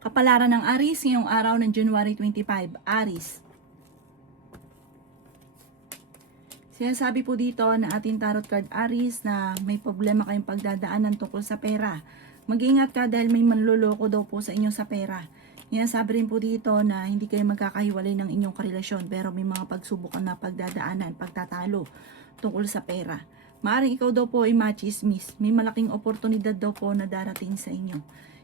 Kapalaran ng Aries ngayong araw ng January 25. Aries. Sinasabi po dito na ating tarot card Aries na may problema kayong pagdadaanan tungkol sa pera. Mag-ingat ka dahil may manloloko daw po sa inyo sa pera. Sinasabi rin po dito na hindi kayo magkakahiwalay ng inyong karelasyon pero may mga pagsubok na pagdadaanan, pagtatalo tungkol sa pera. Maaring ikaw daw po ay machismis. May malaking oportunidad daw po na darating sa inyo.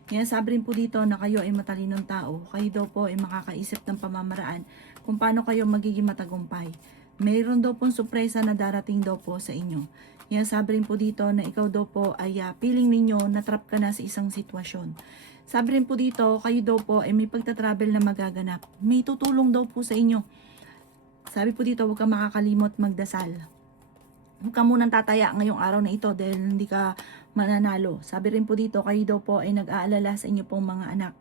Sinasabi rin po dito na kayo ay matalinong tao. Kayo daw po ay makakaisip ng pamamaraan kung paano kayo magiging matagumpay. Mayroon daw pong sorpresa na darating daw po sa inyo. Sinasabi rin po dito na ikaw daw po ay feeling ninyo na trap ka na sa isang sitwasyon. Sabi rin po dito, kayo daw po ay may pagta-travel na magaganap. May tutulong daw po sa inyo. Sabi po dito, huwag kang makakalimot magdasal. Huwag ka munang tataya ngayong araw na ito dahil hindi ka mananalo. Sabi rin po dito, kayo daw po ay nag-aalala sa inyo pong mga anak.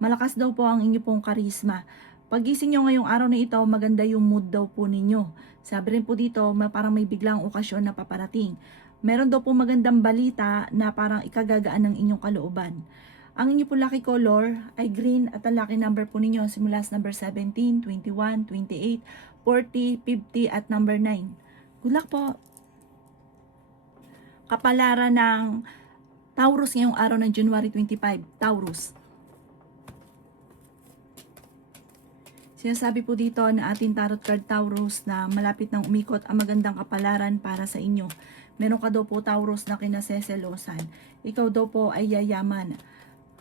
Malakas daw po ang inyo pong karisma. Pagising nyo ngayong araw na ito, maganda yung mood daw po ninyo. Sabi rin po dito, parang may biglang okasyon na paparating. Meron daw po magandang balita na parang ikagagaan ng inyong kalooban. Ang inyo po lucky color ay green at ang lucky number po ninyo simula sa number 17, 21, 28, 40, 50 at number 9. Good luck po! Kapalaran ng Taurus ngayong araw ng January 25. Taurus. Sinasabi po dito na ating tarot card Taurus na malapit nang umikot ang magandang kapalaran para sa inyo. Meron ka daw po Taurus na kinaseselosan. Ikaw daw po ay yayaman.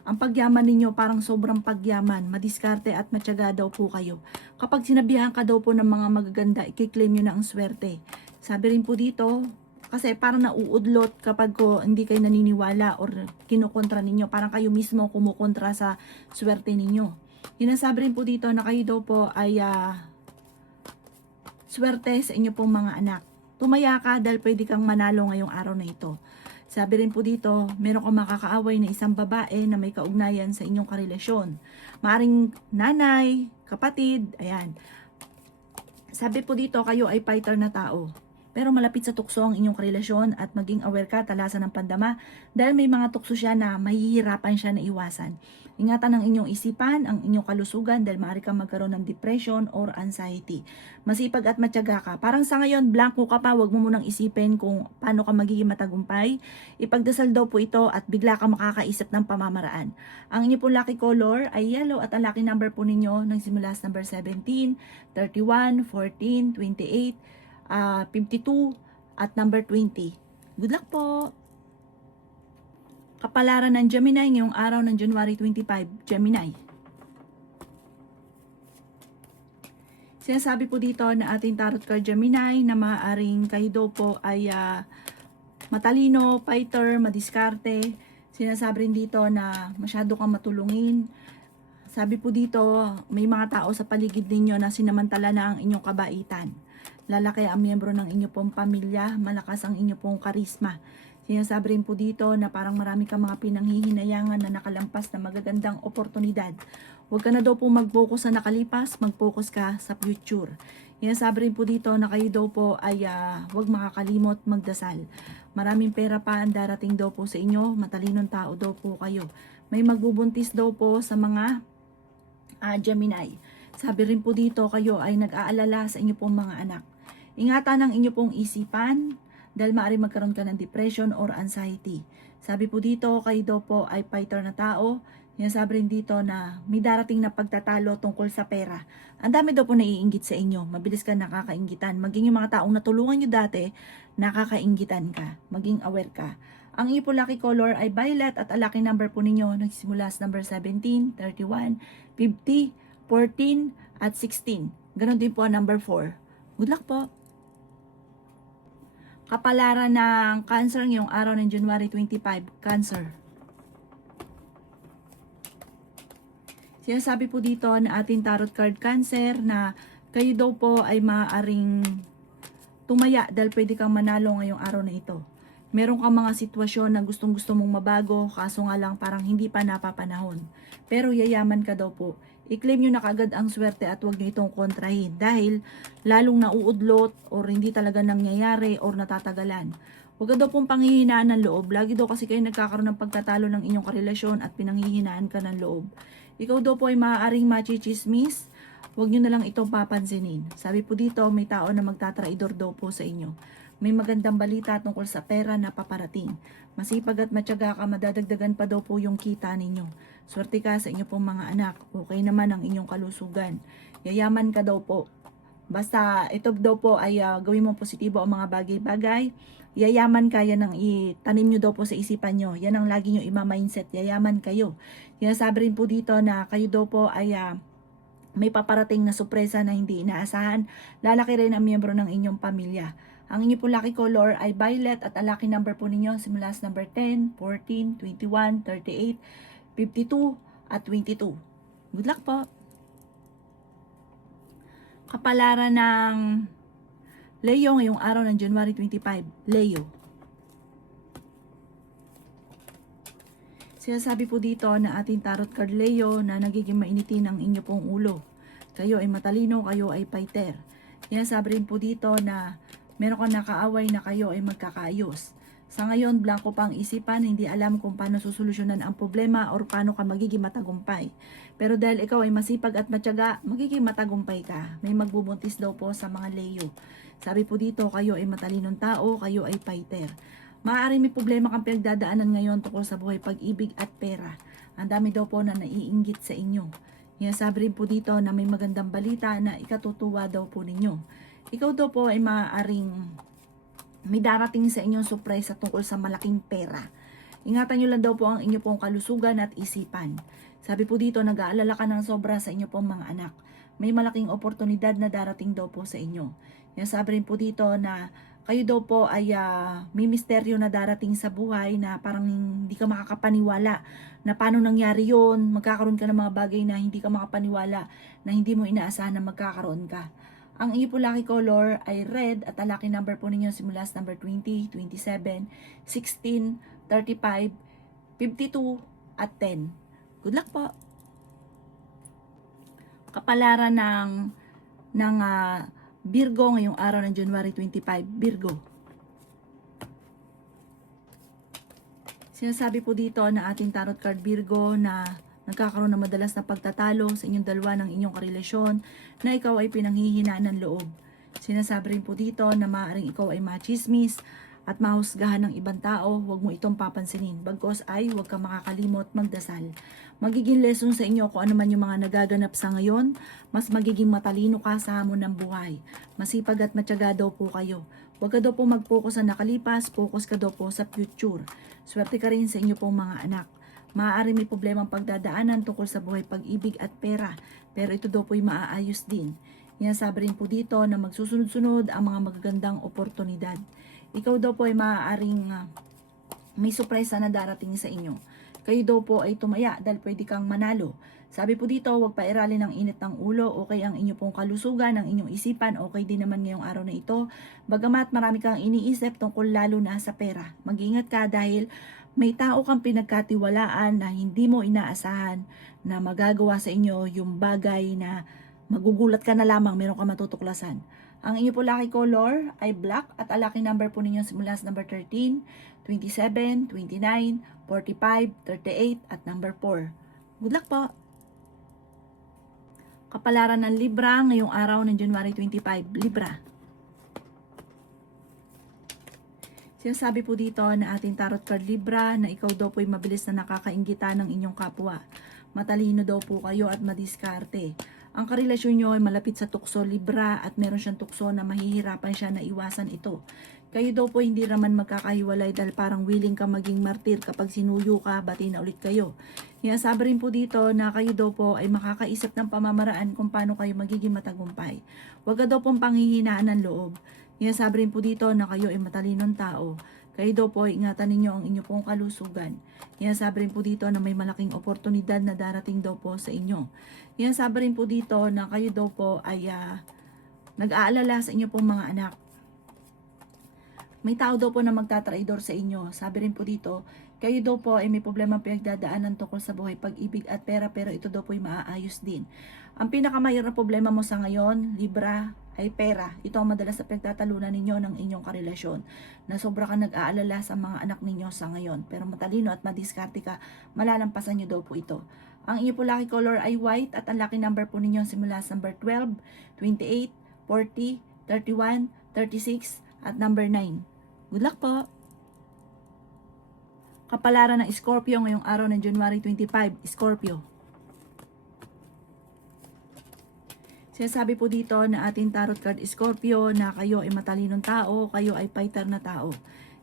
Ang pagyaman ninyo parang sobrang pagyaman, madiskarte at matyaga daw po kayo. Kapag sinabihan ka daw po ng mga magaganda, i-claim nyo na ang swerte. Sabi rin po dito, kasi parang nauudlot kapag hindi kayo naniniwala or kinukontra ninyo. Parang kayo mismo kumukontra sa swerte ninyo. Hinasabi rin po dito na kayo daw po ay swerte sa inyo pong mga anak. Tumaya ka dahil pwede kang manalo ngayong araw na ito. Sabi rin po dito, meron kang makakaaway na isang babae na may kaugnayan sa inyong karelasyon. Maaring nanay, kapatid, ayan. Sabi po dito, kayo ay fighter na tao. Pero malapit sa tukso ang inyong karelasyon at maging aware ka talasan ng pandama dahil may mga tukso siya na mahihirapan siya na iwasan. Ingatan ang inyong isipan, ang inyong kalusugan dahil maaari kang magkaroon ng depression or anxiety. Masipag at matyaga ka. Parang sa ngayon, blanco ka pa, wag mo munang isipin kung paano ka magiging matagumpay. Ipagdasal daw po ito at bigla ka makakaisip ng pamamaraan. Ang inyong pong lucky color ay yellow at ang lucky number po ninyo nagsimula sa number 17, 31, 14, 28, 52 at number 20. Good luck po! Kapalaran ng Gemini ngayong araw ng January 25. Gemini. Sinasabi po dito na ating tarot card Gemini na maaaring kayo daw po ay matalino, fighter, madiskarte. Sinasabi rin dito na masyado kang matulungin. Sabi po dito, may mga tao sa paligid ninyo na sinamantala na ang inyong kabaitan. Lalaki ang miyembro ng inyo pong pamilya, malakas ang inyo pong karisma. Sinasabi rin po dito na parang marami kang mga pinanghihinayangan na nakalampas na magagandang oportunidad. Huwag ka na daw po mag-focus sa nakalipas, mag-focus ka sa future. Sinasabi rin po dito na kayo daw po ay huwag makakalimot magdasal. Maraming pera pa ang darating daw po sa inyo, matalinong tao daw po kayo. May magbubuntis daw po sa mga Gemini. Sabi rin po dito kayo ay nag-aalala sa inyo pong mga anak. Ingatan ang inyo pong isipan dahil maaari magkaroon ka ng depression or anxiety. Sabi po dito kayo daw po ay fighter na tao. Sabi rin dito na may darating na pagtatalo tungkol sa pera. Ang dami daw po naiinggit sa inyo. Mabilis ka nakakainggitan. Maging yung mga taong natulungan nyo dati, nakakainggitan ka. Maging aware ka. Ang inyo po lucky color ay violet at ang lucky number po ninyo nagsimula sa number 17, 31, 50, 14 at 16. Ganon din po ang number 4. Good luck po! Kapalaran ng Cancer ngayong araw ng January 25. Cancer. Sinasabi po dito na ating tarot card Cancer na kayo daw po ay maaaring tumaya dahil pwede kang manalo ngayong araw na ito. Meron kang mga sitwasyon na gustong-gusto mong mabago, kaso nga lang parang hindi pa napapanahon. Pero yayaman ka daw po. I-claim nyo na kagad ang swerte at huwag nyo itong kontrahin dahil lalong nauudlot or hindi talaga nangyayari or natatagalan. Huwag ka daw pong panghihinaan ng loob. Lagi daw kasi kayo nagkakaroon ng pagtatalo ng inyong karelasyon at pinanghihinaan ka ng loob. Ikaw daw po ay maaaring machichismis. Huwag nyo na lang itong papansinin. Sabi po dito, may tao na magtatraidor daw po sa inyo. May magandang balita tungkol sa pera na paparating. Masipag at matyaga ka, madadagdagan pa daw po yung kita ninyo. Swerte ka sa inyo pong mga anak. Okay naman ang inyong kalusugan. Yayaman ka daw po. Basta ito daw po ay gawin mo positibo ang mga bagay-bagay. Yayaman ka, yan ang itanim nyo daw po sa isipan nyo. Yan ang lagi nyo ima-mindset. Yayaman kayo. Sinasabi rin po dito na kayo daw po ay may paparating na sorpresa na hindi inaasahan. Lalaki rin ang miyembro ng inyong pamilya. Ang inyo po lucky color ay violet at ang lucky number po ninyo simula sa number 10, 14, 21, 38, 52 at 22. Good luck po! Kapalaran ng Leo ngayong araw ng January 25. Leo. Sinasabi po dito na ating tarot card Leo na nagiging mainitin ang inyo pong ulo. Kayo ay matalino, kayo ay fighter. Sinasabi rin po dito na meron kang nakaaway na kayo ay magkakaayos. Sa ngayon, blanco pa ang isipan, hindi alam kung paano susolusyonan ang problema or paano ka magiging matagumpay. Pero dahil ikaw ay masipag at matyaga, magiging matagumpay ka. May magbubuntis daw po sa mga Leo. Sabi po dito, kayo ay matalinong tao, kayo ay fighter. Maaaring may problema kang pinagdadaanan ngayon tungkol sa buhay, pag-ibig at pera. Ang dami daw po na naiinggit sa inyo. Sabi rin po dito na may magandang balita na ikatutuwa daw po ninyo. Ikaw daw po ay maaaring may darating sa inyong surpresa tungkol sa malaking pera. Ingatan nyo lang daw po ang inyo pong kalusugan at isipan. Sabi po dito, nag-aalala ka ng sobra sa inyo pong mga anak. May malaking oportunidad na darating daw po sa inyo. Sabi rin po dito na kayo daw po ay may misteryo na darating sa buhay na parang hindi ka makakapaniwala na paano nangyari yon. Magkakaroon ka ng mga bagay na hindi ka makapaniwala na hindi mo inaasahan na magkakaroon ka. Ang iyo po lucky color ay red at ang lucky number po ninyo simula sa number 20, 27, 16, 35, 52 at 10. Good luck po! Kapalaran ng Virgo ngayong araw ng January 25, Virgo. Sinasabi po dito na ating tarot card Virgo na nagkakaroon ng madalas na pagtatalo sa inyong dalawa ng inyong karelasyon na ikaw ay pinanghihinaan ng loob. Sinasabi rin po dito na maaaring ikaw ay machismis at mahusgahan ng ibang tao, huwag mo itong papansinin. Bagkos ay huwag ka makakalimot magdasal. Magiging lesson sa inyo kung ano man yung mga nagaganap sa ngayon, mas magiging matalino ka sa hamon ng buhay. Masipag at matyaga daw po kayo. Huwag ka daw po mag-focus sa nakalipas, focus ka daw po sa future. Swerte ka rin sa inyo pong mga anak. Maaari may problemang pagdadaanan tungkol sa buhay, pag-ibig at pera, pero ito daw po ay maaayos din. Sabi rin po dito na magsusunod-sunod ang mga magagandang oportunidad. Ikaw daw po ay maaaring may surpresa na darating sa inyo. Kayo daw po ay tumaya dahil pwede kang manalo. Sabi po dito, huwag pairalin ng init ng ulo, okay ang inyo pong kalusugan, ang inyong isipan, okay din naman ngayong araw na ito. Bagamat marami kang iniisip tungkol lalo na sa pera. Mag-ingat ka dahil may tao kang pinagkatiwalaan na hindi mo inaasahan na magagawa sa inyo yung bagay na magugulat ka na lamang, meron ka matutuklasan. Ang inyo po lucky color ay black at ang lucky number po ninyo simula sa number 13, 27, 29, 45, 38 at number 4. Good luck po! Kapalaran ng Libra ngayong araw ng January 25, Libra. Sinasabi po dito na ating tarot card Libra na ikaw daw po ay mabilis na nakakainggitan ng inyong kapwa. Matalino daw po kayo at madiskarte. Ang karelasyon nyo ay malapit sa tukso Libra at meron siyang tukso na mahihirapan siya na iwasan ito. Kayo daw po hindi naman magkakahiwalay dahil parang willing ka maging martir kapag sinuyo ka, bati na ulit kayo. Sabi rin po dito na kayo daw po ay makakaisip ng pamamaraan kung paano kayo magiging matagumpay. Huwag ka daw pong panghihinaan ng loob. Sabi rin po dito na kayo ay matalinong tao. Kayo daw po, ingatan ninyo ang inyo pong kalusugan. Sabi rin po dito na may malaking oportunidad na darating daw po sa inyo. Sabi rin po dito na kayo daw po ay nag-aalala sa inyo pong mga anak. May tao daw po na magtatraidor sa inyo. Sabi rin po dito, Kayo daw po ay may problema pinagdadaanan tungkol sa buhay, pag-ibig at pera, pero ito daw po ay maaayos din. Ang pinakamahirap na problema mo sa ngayon, Libra, ay pera. Ito ang madalas na pinagtatalunan ninyo ng inyong karelasyon, na sobra ka nag-aalala sa mga anak ninyo sa ngayon. Pero matalino at madiskarte ka, malalampasan nyo daw po ito. Ang inyo po lucky color ay white at ang lucky number po ninyo simula sa number 12, 28, 40, 31, 36 at number 9. Good luck po! Kapalaran ng Scorpio ngayong araw ng January 25, Scorpio. Sinasabi po dito na ating tarot card Scorpio na kayo ay matalinong tao, kayo ay fighter na tao.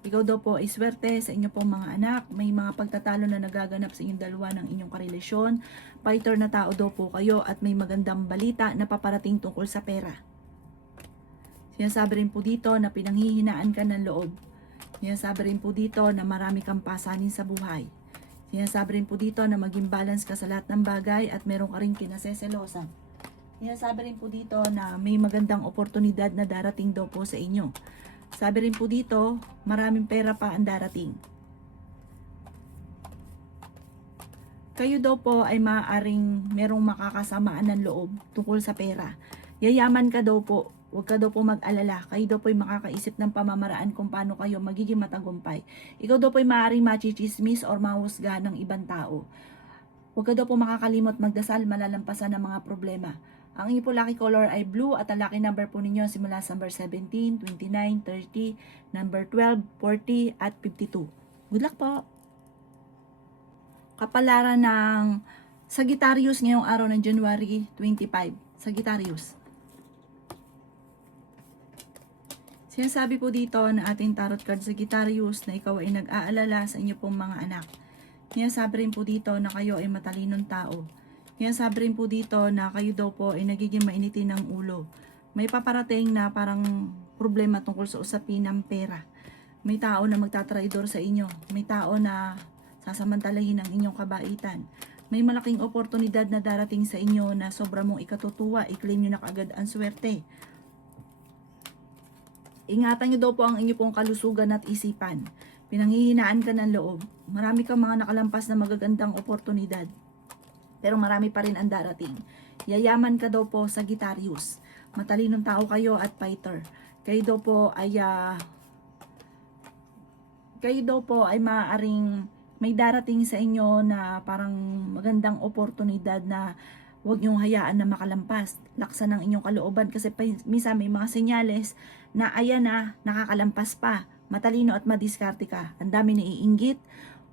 Ikaw daw po ay swerte sa inyo pong mga anak, may mga pagtatalo na nagaganap sa inyong dalawa ng inyong karelasyon. Fighter na tao daw po kayo at may magandang balita na paparating tungkol sa pera. Sinasabi rin po dito na pinanghihinaan ka ng loob. Sinasabi rin po dito na marami kang pasanin sa buhay. Sinasabi rin po dito na maging balance ka sa lahat ng bagay at meron ka rin kinaseselosan. Sinasabi rin po dito na may magandang oportunidad na darating daw po sa inyo. Sabi rin po dito, maraming pera pa ang darating. Kayo daw po ay maaaring merong makakasamaan ng loob tungkol sa pera. Yayaman ka daw po. Huwag ka daw po mag-alala. Kayo daw po ay makakaisip ng pamamaraan kung paano kayo magiging matagumpay. Ikaw daw po ay maaaring machichismis or mahusga ng ibang tao. Huwag ka daw po makakalimot magdasal, malalampasan ng mga problema. Ang inyo po lucky color ay blue at ang lucky number po ninyo simula sa number 17, 29, 30, number 12, 40 at 52. Good luck po! Kapalaran ng Sagittarius ngayong araw ng January 25. Sagittarius. Sinasabi po dito na ating tarot card Sagittarius na ikaw ay nag-aalala sa inyo pong mga anak. Sinasabi rin po dito na kayo ay matalinong tao. Sinasabi rin po dito na kayo daw po ay nagiging mainitin ng ulo. May paparating na parang problema tungkol sa usapin ng pera. May tao na magtatraidor sa inyo. May tao na sasamantalahin ang inyong kabaitan. May malaking oportunidad na darating sa inyo na sobra mong ikatutuwa. I-claim nyo na kaagad ang swerte. Ingatan nyo daw po ang inyo pong kalusugan at isipan. Pinanghihinaan ka ng loob. Marami kang mga nakalampas na magagandang oportunidad. Pero marami pa rin ang darating. Yayaman ka daw po, Sagittarius. Matalinong tao kayo at fighter. Kayo daw po ay maaaring may darating sa inyo na parang magandang oportunidad na huwag niyong hayaan na makalampas. Laksan ng inyong kalooban kasi minsan may mga senyales na ayan na, nakakalampas pa. Matalino at madiskarte ka. Ang dami naiinggit.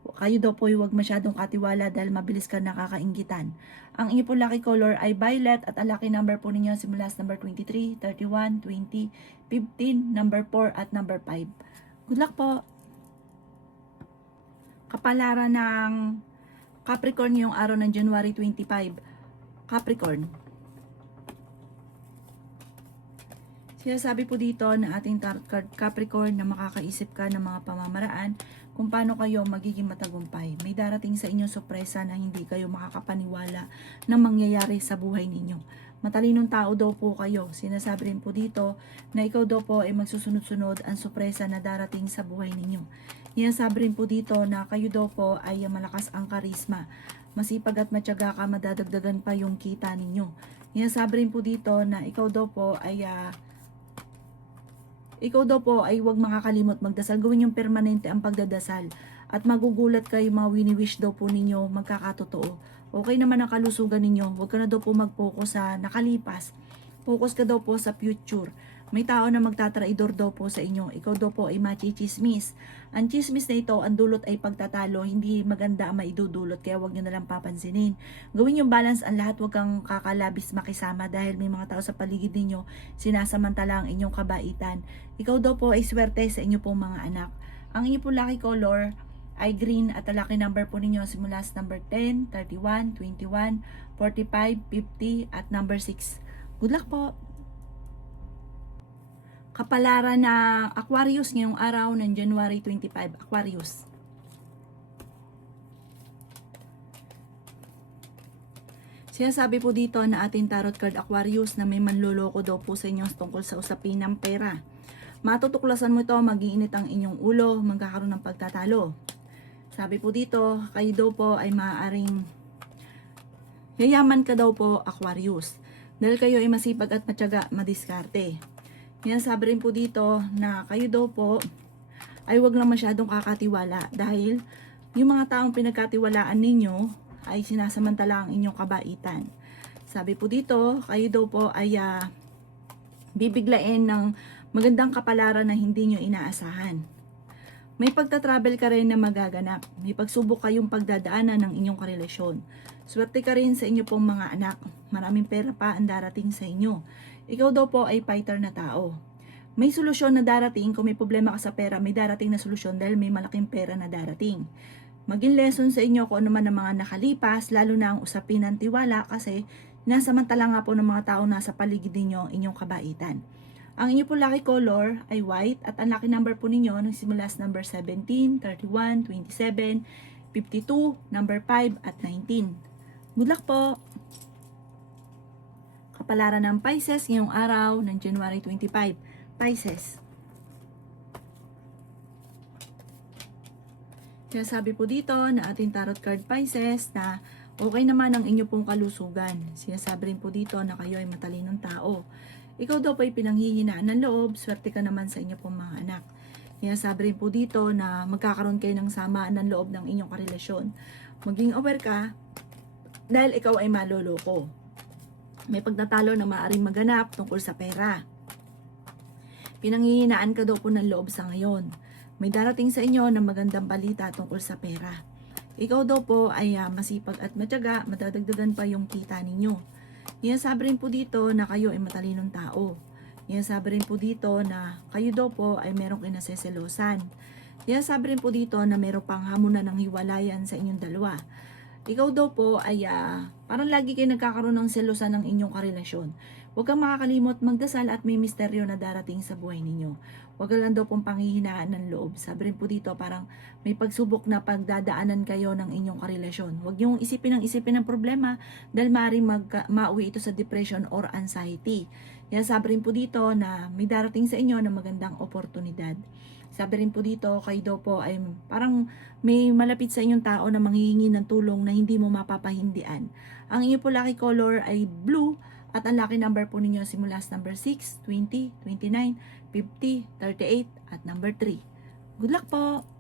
Kayo daw po huwag masyadong katiwala dahil mabilis ka nakakainggitan. Ang inyo po lucky color ay violet at ang lucky number po ninyo simula sa number 23, 31, 20, 15, number 4 at number 5. Good luck po! Kapalaran ng Capricorn ngayong araw ng January 25. Capricorn. Sinasabi po dito na ating tarot card Capricorn na makakaisip ka ng mga pamamaraan kung paano kayo magiging matagumpay. May darating sa inyong sorpresa na hindi kayo makakapaniwala na mangyayari sa buhay ninyo. Matalinong tao daw po kayo. Sinasabi rin po dito na ikaw daw po ay magsusunod-sunod ang sorpresa na darating sa buhay ninyo. Sinasabi rin po dito na kayo daw po ay malakas ang karisma. Masipag at matyaga ka, madadagdagan pa yung kita ninyo. Sinasabi rin po dito na ikaw daw po ay huwag makakalimot magdasal. Gawin yung permanente ang pagdadasal. At magugulat kayo, mga wini-wish daw po ninyo magkakatotoo. Okay naman ang kalusugan ninyo. Huwag ka na daw po mag-focus sa nakalipas. Focus ka daw po sa future. May tao na magtatraidor daw po sa inyo. Ikaw daw po ay machichismis. Ang chismis na ito, ang dulot ay pagtatalo. Hindi maganda ang maidudulot. Kaya huwag nyo na lang papansinin. Gawin yung balance ang lahat. Huwag kang kakalabis makisama. Dahil may mga tao sa paligid ninyo sinasamantala ang inyong kabaitan. Ikaw daw po ay swerte sa inyo pong mga anak. Ang inyo po lucky color ay green at ang lucky number po ninyo simula sa number 10, 31, 21, 45, 50 at number 6. Good luck po! Kapalaran ng Aquarius ngayong araw ng January 25. Aquarius. Sinasabi po dito na ating tarot card Aquarius na may manloloko daw po sa inyo tungkol sa usapin ng pera. Matutuklasan mo ito, mag-iinit ang inyong ulo, magkakaroon ng pagtatalo. Sabi po dito, kayo daw po ay maaaring yayaman ka daw po, Aquarius. Dahil kayo ay masipag at matyaga, madiskarte. Yan, sabi rin po dito na kayo daw po ay wag lang masyadong kakatiwala dahil yung mga taong pinagkatiwalaan ninyo ay sinasamantala ang inyong kabaitan. Sabi po dito, kayo daw po ay bibiglain ng magandang kapalaran na hindi nyo inaasahan. May pagta-travel ka rin na magaganap. May pagsubok kayong pagdadaanan ng inyong karelasyon. Swerte ka rin sa inyo pong mga anak. Maraming pera pa ang darating sa inyo. Ikaw daw po ay fighter na tao. May solusyon na darating. Kung may problema ka sa pera, may darating na solusyon dahil may malaking pera na darating. Maging lesson sa inyo kung ano man ang mga nakalipas, lalo na ang usapin ng tiwala kasi nasamantala nga po ng mga tao nasa paligid ninyo inyong kabaitan. Ang inyo po lucky color ay white at ang lucky number po ninyo nagsimula sa number 17, 31, 27, 52, number 5 at 19. Good luck po! Kapalaran ng Pisces ngayong araw ng January 25. Pisces. Kaya sabi po dito na ating tarot card Pisces na okay naman ang inyo pong kalusugan. Sinasabi rin po dito na kayo ay matalinong tao. Ikaw daw po ay pinanghihinaan ng loob, swerte ka naman sa inyo pong mga anak. Kaya sabi rin po dito na magkakaroon kayo ng samaan ng loob ng inyong karelasyon. Maging aware ka dahil ikaw ay maloloko. May pagtatalo na maaaring maganap tungkol sa pera. Pinanghihinaan ka daw po ng loob sa ngayon. May darating sa inyo na magandang balita tungkol sa pera. Ikaw daw po ay masipag at matyaga, madadagdagan pa yung kita ninyo. Yan sabi rin po dito na kayo ay matalinong tao. Yan sabi rin po dito na kayo daw po ay merong kinaseselosan. Yan sabi rin po dito na meron pang hamunan ng hiwalayan sa inyong dalawa. Ikaw daw po ay parang lagi kayo nagkakaroon ng selosan ng inyong karelasyon. Huwag kang makakalimot magdasal at may misteryo na darating sa buhay ninyo. Huwag ka lang daw pong panghihinaan ng loob. Sabi rin po dito parang may pagsubok na pagdadaanan kayo ng inyong karelasyon. Huwag niyong isipin ng problema dahil maaaring mauwi ito sa depression or anxiety. Kaya sabi rin po dito na may darating sa inyo na magandang oportunidad. Sabi rin po dito, kayo daw po ay parang may malapit sa inyong tao na manghihingi ng tulong na hindi mo mapapahindian. Ang inyo po lucky color ay blue at ang lucky number po ninyo simula sa number 6, 20, 29, 50, 38 at number 3. Good luck po!